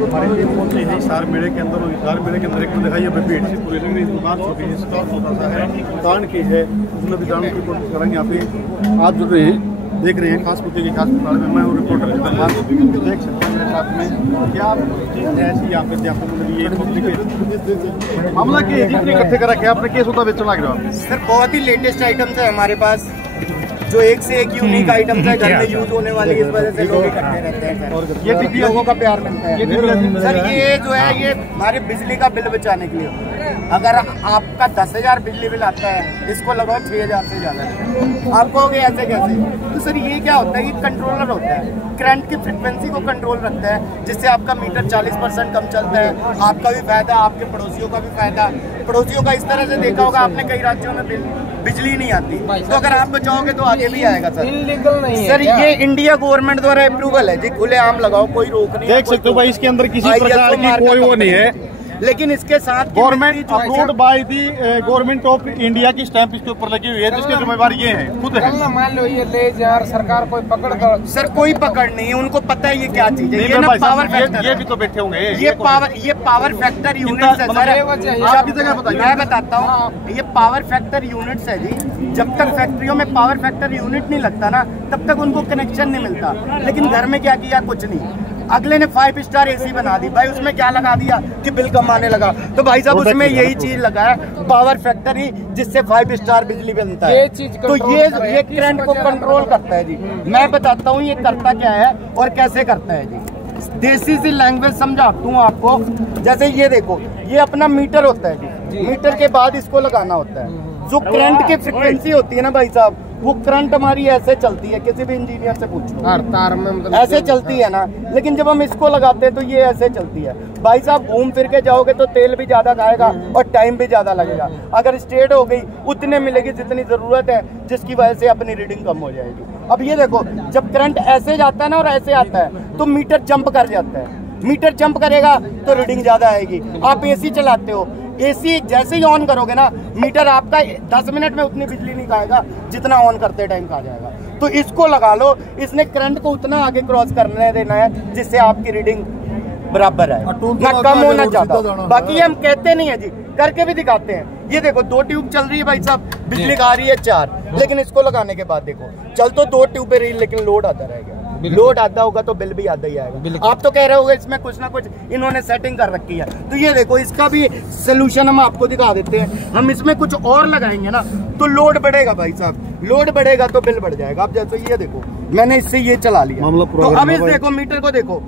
हमारे लिए पहुंचे हैं हिसार मेले के अंदर, और हिसार मेले के अंदर एक तो दिखाई है भीड़ सी पूरी लग रही है। दुकान छोटी है, स्टॉल छोटा सा है, दुकान की है, उसमें भी जानने की कोशिश करेंगे। यहाँ पे आप जो देख रहे हैं खास कुत्ते की खास अस्पताल में, मैं रिपोर्टर देख सकते हैं मेरे साथ में क्या चीज़ है ऐसी यहाँ पे। मतलब ये मामला के जितने इकट्ठे करा के आपने केस होता बेचना लग रहा है सर। बहुत ही लेटेस्ट आइटम्स है हमारे पास, जो एक से एक यूनिक आइटम्स है, घर में यूज होने वाली, इस वजह से लोग इकट्ठे रहते हैं सर। ये टिप्पी लोगों का प्यार मिलता है सर। ये जो है ये हमारे बिजली का बिल बचाने के लिए, अगर आपका 10,000 बिजली बिल आता है, इसको लगाओ 6,000 से ज्यादा। आप कहोगे ऐसे कैसे? तो सर ये क्या होता है, ये कंट्रोलर होता है, करंट की फ्रिक्वेंसी को कंट्रोल रखता है, जिससे आपका मीटर 40% कम चलता है। आपका भी फायदा, आपके पड़ोसियों का भी फायदा। पड़ोसियों का इस तरह से देखा होगा आपने, कई राज्यों में बिजली नहीं आती, तो अगर आप बचाओगे तो आगे भी आएगा सर। इलीगल नहीं है सर, ये इंडिया गवर्नमेंट द्वारा अप्रूवल है जी, खुले आम लगाओ, कोई रोक नहीं। देख सकते हो भाई, इसके अंदर किसी प्रकार की कोई वो नहीं है, लेकिन इसके साथ government approved by the government of India की स्टैंप इसके ऊपर लगी हुई है, जिसके जिम्मेवार ये है खुद है। मान लो ये ले यार सरकार कोई पकड़ दो सर, कोई पकड़ नहीं है, उनको पता है ये क्या चीज है। ये ना पावर फैक्टर, ये भी तो बैठे होंगे, ये पावर फैक्टर यूनिट्स है सर। मैं बताता हूँ, ये पावर फैक्टर यूनिट्स है जी। जब तक फैक्ट्रियों में पावर फैक्टर यूनिट नहीं लगता ना, तब तक उनको कनेक्शन नहीं मिलता। लेकिन घर में क्या किया, कुछ नहीं, अगले ने 5 स्टार एसी बना दी भाई, उसमें क्या लगा दिया कि बिल कम आने लगा। तो भाई साहब उसमें यही चीज लगा है, पावर फैक्ट्री, जिससे 5 स्टार बिजली बनता है। तो ये करंट को कंट्रोल करता है जी। मैं बताता हूँ ये करता क्या है और कैसे करता है जी। देसी सी लैंग्वेज समझाता हूँ आपको। जैसे ये देखो, ये अपना मीटर होता है जी, मीटर के बाद इसको लगाना होता है। जो करंट की फ्रिक्वेंसी होती है ना भाई साहब, वो करंट हमारी ऐसे चलती है, किसी भी इंजीनियर से पूछो, तार में मतलब ऐसे चलती है ना। लेकिन जब हम इसको लगाते हैं तो ये ऐसे चलती है भाई साहब। घूम फिर के जाओगे तो तेल भी ज्यादा खाएगा और टाइम भी ज्यादा लगेगा। अगर स्ट्रेट हो गई उतने मिलेगी जितनी जरूरत है, जिसकी वजह से अपनी रीडिंग कम हो जाएगी। अब ये देखो, जब करंट ऐसे जाता है ना और ऐसे आता है, तो मीटर जंप कर जाता है। मीटर जंप करेगा तो रीडिंग ज्यादा आएगी। आप एसी चलाते हो, एसी जैसे ही ऑन करोगे ना, मीटर आपका 10 मिनट में उतनी बिजली नहीं खाएगा जितना ऑन करते टाइम खा जाएगा। तो इसको लगा लो, इसने करंट को उतना आगे क्रॉस करने देना है जिससे आपकी रीडिंग बराबर है, ना कम होना चाहता। बाकी हम कहते नहीं है जी, करके भी दिखाते हैं। ये देखो 2 ट्यूब चल रही है भाई साहब, बिजली खा रही है 4, लेकिन इसको लगाने के बाद देखो चल तो 2 ट्यूब पे रही, लेकिन लोड आता रहेगा। लोड आधा होगा तो बिल भी आधा ही आएगा। आप तो कह रहे होगे इसमें कुछ ना कुछ इन्होंने सेटिंग कर रखी है, तो ये देखो इसका भी सोल्यूशन हम आपको दिखा देते हैं। हम इसमें कुछ और लगाएंगे ना तो लोड बढ़ेगा भाई साहब, लोड बढ़ेगा तो बिल बढ़ जाएगा। अब जैसे ये देखो, मैंने इससे ये चला लिया, तो अब इस देखो मीटर को देखो,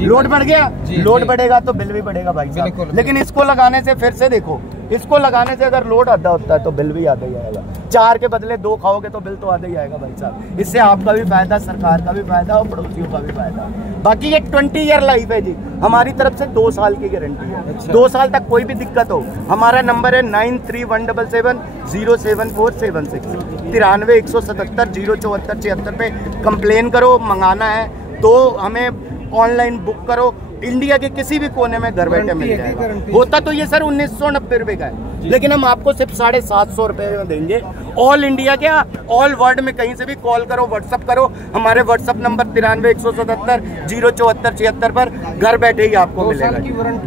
लोड बढ़ गया, लोड बढ़ेगा तो बिल भी बढ़ेगा भाई साहब। लेकिन इसको लगाने से फिर से देखो, इसको लगाने से अगर लोड आधा होता है तो बिल भी आधा ही आएगा। 4 के बदले 2 खाओगे तो बिल तो आधा ही आएगा भाई साहब। इससे आपका भी फायदा, सरकार का भी फायदा और पड़ोसियों का भी फायदा। बाकी ये 20 ईयर लाइफ है जी, हमारी तरफ से 2 साल की गारंटी है। 2 साल तक कोई भी दिक्कत हो, हमारा नंबर है 9317707476 93-177-074-76 पे कंप्लेन करो। मंगाना है तो हमें ऑनलाइन बुक करो, इंडिया के किसी भी कोने में घर बैठे मिल जाएगा। होता तो ये सर 1990 रुपए का है, लेकिन हम आपको सिर्फ 750 रुपए में देंगे। ऑल इंडिया क्या, ऑल वर्ल्ड में कहीं से भी कॉल करो, व्हाट्सअप करो। हमारे व्हाट्सअप नंबर 93-177-074-76 पर घर बैठे ही आपको मिलेगा।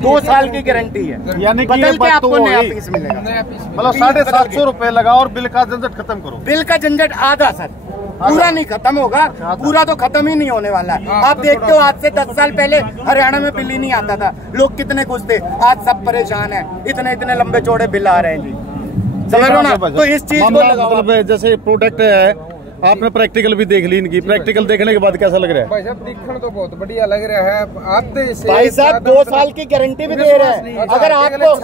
2 साल की गारंटी है, यानी बदल के आपको नया पीस मिलेगा। मतलब 750 रुपए लगा और बिल का झंझट खत्म करो। बिल का झंझट आधा सर, पूरा नहीं खत्म होगा, पूरा तो खत्म ही नहीं होने वाला है। आप देखते हो आज से 10 साल पहले हरियाणा में बिल ही नहीं आता था, लोग कितने खुश थे। आज सब परेशान है, इतने इतने लंबे चौड़े बिल आ रहे हैं जी, समझ लो ना। तो इस चीज को मतलब जैसे प्रोडक्ट है, आपने प्रैक्टिकल भी देख ली इनकी, प्रैक्टिकल देखने के बाद कैसा लग रहा है? भाई साहब दिखने तो बहुत बढ़िया लग रहा है। आते से भाई साहब 2 साल की गारंटी भी दे रहे हैं। अगर आपको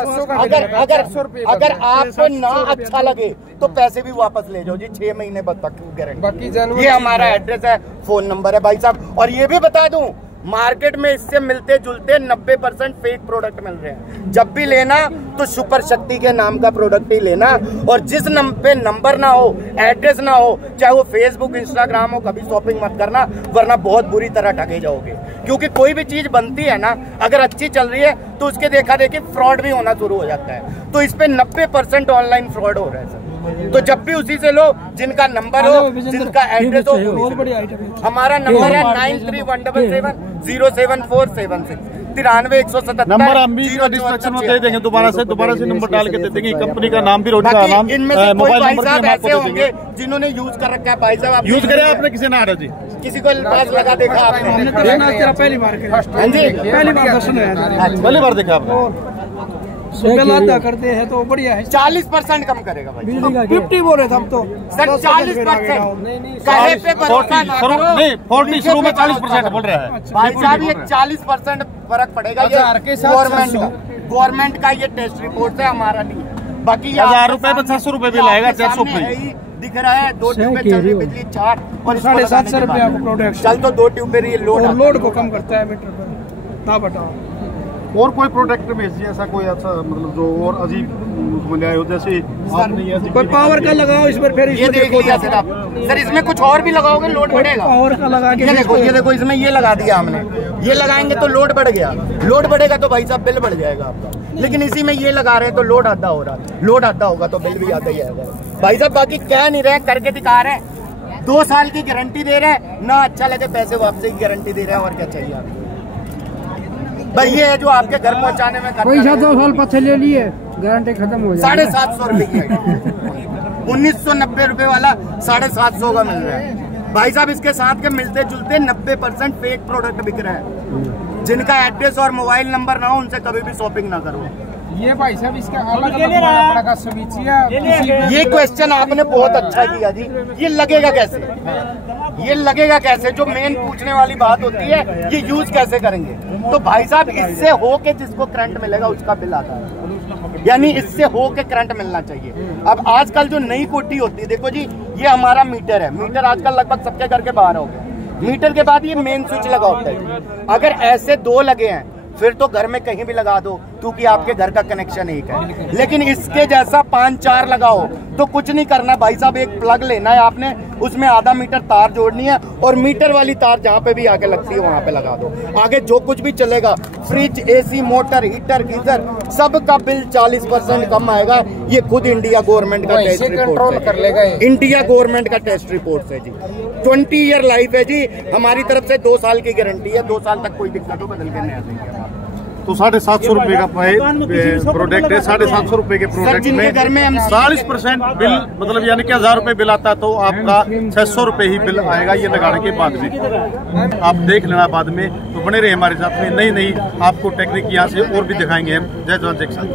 ना अच्छा लगे तो पैसे भी वापस ले जाओ जी, 6 महीने तक गारंटी। ये हमारा एड्रेस है, फोन नंबर है भाई साहब। और ये भी बता दूं, मार्केट में इससे मिलते जुलते 90% फेक प्रोडक्ट मिल रहे हैं। जब भी लेना तो सुपर शक्ति के नाम का प्रोडक्ट ही लेना, और जिस पे नंबर ना हो, एड्रेस ना हो, चाहे वो फेसबुक इंस्टाग्राम हो, कभी शॉपिंग मत करना, वरना बहुत बुरी तरह ठगे जाओगे। क्योंकि कोई भी चीज बनती है ना, अगर अच्छी चल रही है तो उसके देखा देखी फ्रॉड भी होना शुरू हो जाता है। तो इस पे 90% ऑनलाइन फ्रॉड हो रहा है सर। तो जब भी उसी से लो जिनका नंबर हो, जिनका एड्रेस हो। हमारा नंबर है 93-177 07476 93 नंबर हम भी डिस्क्रिप्शन में दे देंगे, दोबारा से नंबर डाल के दे देंगे। कंपनी का नाम भी, रोड का नाम, इनमें से कोई मोबाइल भाई नंबर साहब भी ऐसे होंगे जिन्होंने यूज कर रखा है। भाई साहब यूज करे आपने, किसी ने आ रहा जी, किसी को पास लगा देखा आपने? पहली बार हाँ जी, पहली बार दर्शन है। पहली बार देखा आपने? अदा करते हैं तो बढ़िया है। 40% कम करेगा भाई। 50 बोल रहे थे हम तो सर 40%। कहे पे भरोसा ना करो। नहीं 40 शुरू में 40% बोल रहा है भाई साहब, ये 40% फर्क पड़ेगा। ये गवर्नमेंट का ये टेस्ट रिपोर्ट है, हमारा नहीं है। बाकी 1000 रुपए में 600 रुपए बिल आएगा, 600 दिख रहा है। 2 ट्यूबें चल रही, बिजली 4 और 750 रुपए आपको प्रोडक्ट चल तो 2 ट्यूबें ये लोड को कम करता है मीटर पर। ना बताओ और कोई प्रोडक्ट में ऐसा कोई अच्छा मतलब जो और अजीब उसमें आए हो, जैसे कोई पावर का लगाओ इस पर, फिर ये देख लिया सर आप। सर इसमें कुछ और भी लगाओगे लोड बढ़ेगा। पावर का लगा के ये देखो इसमें ये लगा दिया हमने। ये लगाएंगे तो लोड बढ़ गया, लोड बढ़ेगा तो भाई साहब बिल बढ़ जाएगा आपका। लेकिन इसी में ये लगा रहे हैं तो लोड आधा हो रहा, लोड आधा होगा तो बिल भी आधा ही आएगा भाई साहब। बाकी कह नहीं रहे, करके दिखा रहे हैं। 2 साल की गारंटी दे रहे हैं ना, अच्छा लगे पैसे वापसी की गारंटी दे रहे हैं, और क्या चाहिए आपको भाई। ये है जो आपके घर पहुंचाने में पैसा 2 साल पीछे ले लिए, गारंटी खत्म हो जाए। 750 रुपए की 1990 रुपए वाला 750 का मिल रहा है भाई साहब। इसके साथ के मिलते जुलते 90% फेक प्रोडक्ट बिक रहे हैं। जिनका एड्रेस और मोबाइल नंबर ना हो उनसे कभी भी शॉपिंग ना करो। ये भाई साहब इसका अलग ये क्वेश्चन आपने बहुत अच्छा किया जी। ये लगेगा कैसे, ये लगेगा कैसे? जो मेन पूछने वाली बात होती है, ये यूज कैसे करेंगे? तो भाई साहब इससे हो के जिसको करंट मिलेगा उसका बिल आता है, यानी इससे हो के करंट मिलना चाहिए। अब आजकल जो नई कोठी होती है, देखो जी ये हमारा मीटर है। मीटर आजकल लगभग सबके घर के बाहर हो गया। मीटर के बाद ये मेन स्विच लगा होता है। अगर ऐसे 2 लगे हैं फिर तो घर में कहीं भी लगा दो, क्योंकि आपके घर का कनेक्शन एक है। लेकिन इसके जैसा 5-4 लगाओ तो कुछ नहीं करना भाई साहब। एक प्लग लेना है आपने, उसमें आधा मीटर तार जोड़नी है और मीटर वाली तार जहाँ पे भी आके लगती है वहां पे लगा दो। आगे जो कुछ भी चलेगा, fridge, AC, motor, heater, geyser, सब का बिल 40% कम आएगा। ये खुद इंडिया गवर्नमेंट का टेस्ट रिपोर्ट है। इंडिया गवर्नमेंट का टेस्ट रिपोर्ट है जी। 20 ईयर लाइफ है जी। हमारी तरफ से 2 साल की गारंटी है। 2 साल तक कोई दिक्कत हो बदल के नया देंगे। तो 750 रुपए का प्रोडक्ट है। 750 रुपए के प्रोडक्ट में 40% बिल, मतलब यानी कि 1000 रुपए बिल आता है तो आपका 600 रुपए ही बिल आएगा ये लगाने के बाद में। आप देख लेना बाद में। तो बने रहे हमारे साथ में। नई आपको टेक्निक यहाँ से और भी दिखाएंगे हम। जय जवान जय किसान।